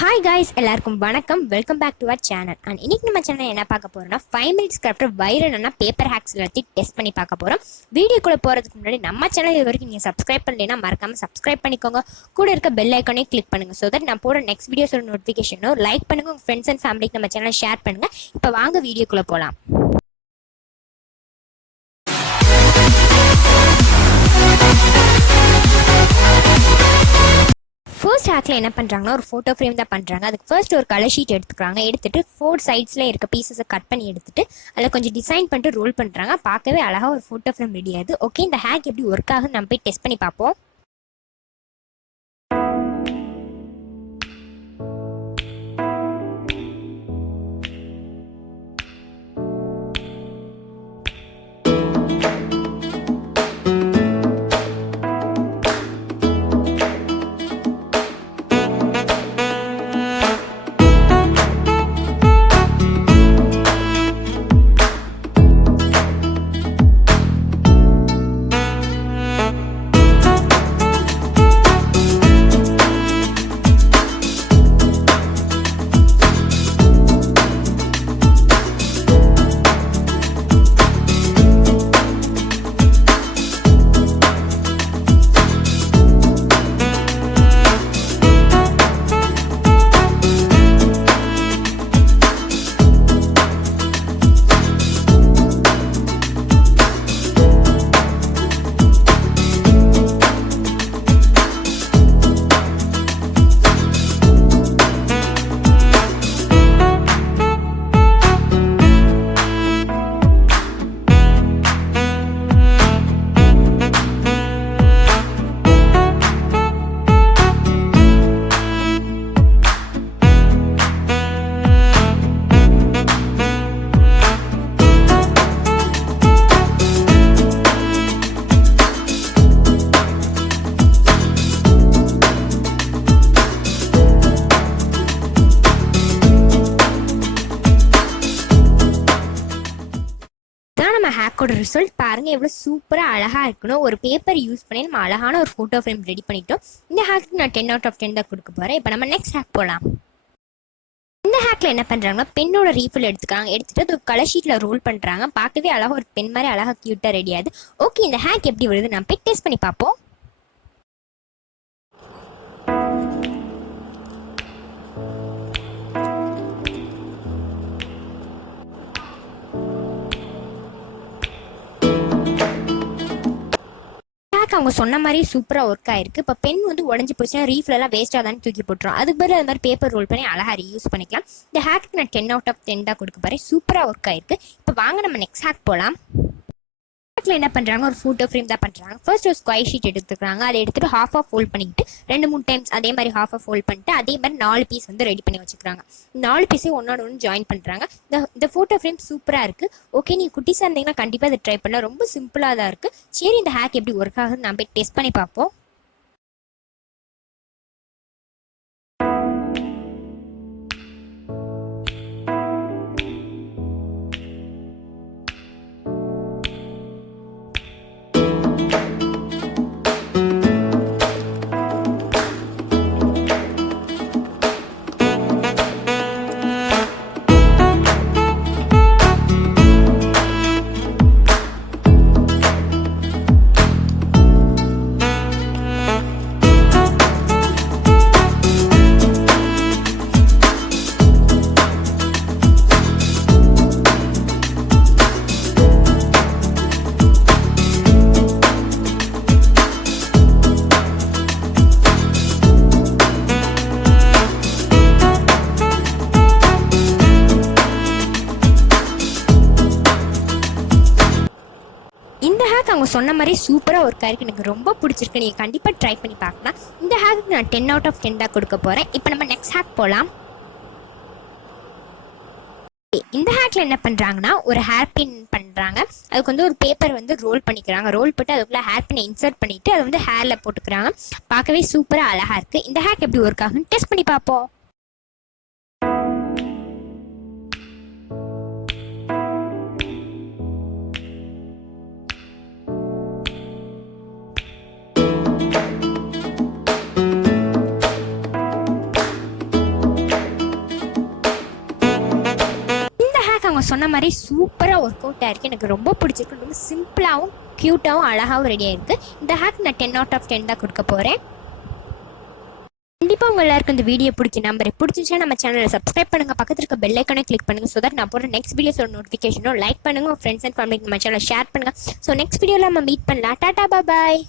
Hi guys, எல்லாருக்கும் வணக்கம். Welcome back to our channel. And இன்னைக்கு நம்ம சேனல் என்ன பார்க்க போறோம்னா 5 மினிட்ஸ் கிராஃப்ட் வைரல்னா பேப்பர் ஹேக்ஸ் எல்லாத்தையும் டெஸ்ட் பண்ணி பார்க்க போறோம். வீடியோக்குள்ள போறதுக்கு முன்னாடி நம்ம சேனல் இது வரைக்கும் நீங்க சப்ஸ்கிரைப் பண்ணலைன்னா மறக்காம சப்ஸ்கிரைப் பண்ணிக்கோங்க. கூட இருக்க பெல் ஐக்கானே கிளிக் பண்ணுங்க. ஸோ தட் நான் போற நெக்ஸ்ட் வீடியோஸோட நோட்டிஃபிகேஷனோ லைக் பண்ணுங்க. உங்க ஃப்ரெண்ட்ஸ் அண்ட் ஃபேமிலிக்கு நம்ம சேனலை ஷேர் பண்ணுங்க. இப்போ வாங்க வீடியோக்குள்ள போகலாம். ஃபர்ஸ்ட் ஹேக்கில் என்ன பண்ணுறாங்கன்னா ஒரு ஃபோட்டோ ஃப்ரேம் தான் பண்ணுறாங்க. அதுக்கு ஃபர்ஸ்ட் ஒரு கலர் ஷீட் எடுத்துக்கிறாங்க. எடுத்துட்டு 4 சைட்ஸில் இருக்க பீசஸை கட் பண்ணி எடுத்துட்டு அதில் கொஞ்சம் டிசைன் பண்ணிட்டு ரோல் பண்ணுறாங்க. பார்க்கவே அழகாக ஒரு ஃபோட்டோ ஃப்ரேம் ரெடி ஆகுது. ஓகே, இந்த ஹேக் எப்படி ஒர்க் ஆகுது நம்ம போய் டெஸ்ட் பண்ணி பார்ப்போம். நம்ம ஹேக்கோட ரிசல்ட் பாருங்க, எவ்வளோ சூப்பராக அழகாக இருக்கணும். ஒரு பேப்பர் யூஸ் பண்ணி நம்ம அழகான ஒரு ஃபோட்டோ ஃப்ரேம் ரெடி பண்ணிட்டோம். இந்த ஹேக்கு நான் 10 out of 10 தான் கொடுக்க போகிறேன். இப்போ நம்ம நெக்ஸ்ட் ஹேக் போகலாம். இந்த ஹேக்கில் என்ன பண்ணுறாங்கன்னா பெண்ணோட ரீஃபில் எடுத்துக்காங்க. எடுத்துட்டு அது ஒரு கலர் ஷீட்டில் ரோல் பண்ணுறாங்க. பார்க்கவே அழகாக ஒரு பென் மாதிரி அழகாக க்யூட்டாக ரெடி ஆகுது. ஓகே, இந்த ஹேக் எப்படி வருது நம்ம போய் டெஸ்ட் பண்ணி பார்ப்போம். அவங்க சொன்ன மாதிரி சூப்பராக ஒர்க் ஆயிருக்கு. இப்போ பென் வந்து உடஞ்சி போச்சுன்னா ரீஃபிலெல்லாம் வேஸ்ட்டாக தானே தூக்கி போட்டுரும். அதுக்கு பதில் அது மாதிரி பேப்பர் ரோல் பண்ணி அழகாக ரீயூஸ் பண்ணிக்கலாம். இந்த ஹேக்கு நான் 10 out of 10 தான் கொடுக்க போகிறேன். சூப்பராக ஒர்க் ஆயிருக்கு. இப்போ வாங்க நம்ம நெக்ஸ்ட் ஹேக் போகலாம். ஹேக்கில் என்ன பண்ணுறாங்க, ஒரு ஃபோட்டோ ஃப்ரேம் தான் பண்ணுறாங்க. ஃபர்ஸ்ட் ஒரு ஸ்கொயர் ஷீட் எடுத்துக்கிறாங்க. அதை எடுத்துட்டு ஹாஃபாக ஃபோல்ட் பண்ணிட்டு 2-3 டைம்ஸ் அதே மாதிரி ஹாஃபாக ஃபோல்ட் பண்ணிட்டு அதே மாதிரி 4 பீஸ் வந்து ரெடி பண்ணி வச்சுக்கிறாங்க. 4 பீஸையும் ஒன்னோட ஒன்று ஜாயின் பண்ணுறாங்க. இந்த ஃபோட்டோ ஃப்ரேம் சூப்பராக இருக்குது. ஓகே, நீங்கள் குட்டிஸாக இருந்தீங்கன்னா கண்டிப்பாக அதை ட்ரை பண்ணலாம். ரொம்ப சிம்பிளாக தான் இருக்குது. சரி, இந்த ஹேக் எப்படி ஒர்க் ஆகுதுன்னு நம்ம போய் டெஸ்ட் பண்ணி பார்ப்போம். இந்த ஹேக் அவங்க சொன்ன மாதிரி சூப்பராக ஒர்க் ஆயிருக்கு. எனக்கு ரொம்ப பிடிச்சிருக்கு. நீங்கள் கண்டிப்பாக ட்ரை பண்ணி பார்க்கலாம். இந்த ஹேக்கு நான் 10 out of 10 தான் கொடுக்க போகிறேன். இப்போ நம்ம நெக்ஸ்ட் ஹேக் போகலாம். இந்த ஹேக்கில் என்ன பண்ணுறாங்கன்னா ஒரு ஹேர் பின் பண்ணுறாங்க. அதுக்கு வந்து ஒரு பேப்பர் வந்து ரோல் பண்ணிக்கிறாங்க. ரோல் போட்டு அதுக்குள்ளே ஹேர் பின்னை இன்சர்ட் பண்ணிவிட்டு அதை வந்து ஹேரில் போட்டுக்கிறாங்க. பார்க்கவே சூப்பராக அழகாக இருக்குது. இந்த ஹேக் எப்படி ஒர்க் ஆகுன்னு டெஸ்ட் பண்ணி பார்ப்போம். அவங்க சொன்ன மாதிரி சூப்பராக ஒர்க் அவுட் ஆயிருக்கு. எனக்கு ரொம்ப பிடிச்சிருக்கு. ரொம்ப சிம்பிளாகவும் க்யூட்டாகவும் அழகாகவும் ரெடி ஆயிருக்கு. இந்த ஹேக் நான் 10 out of 10 தான் கொடுக்க போகிறேன். கண்டிப்பாக உங்கள் எல்லாருக்கும் இந்த வீடியோ பிடிச்சிருந்துச்சுன்னா நம்ம சேனலை சப்ஸ்கிரைப் பண்ணுங்கள், பக்கத்தில் இருக்க பெல் ஐக்கானை கிளிக் பண்ணுங்கள். ஸோ தட் நான் போகிற நெக்ஸ்ட் வீடியோஸோட நோட்டிஃபிகேஷனும் லைக் பண்ணுங்கள், உங்கள் ஃப்ரெண்ட்ஸ் அண்ட் ஃபேமிலிக்கு நம்ம சேனலை ஷேர் பண்ணுங்கள். ஸோ நெக்ஸ்ட் வீடியோவில் நம்ம மீட் பண்ணலாம். டாடா பாய்.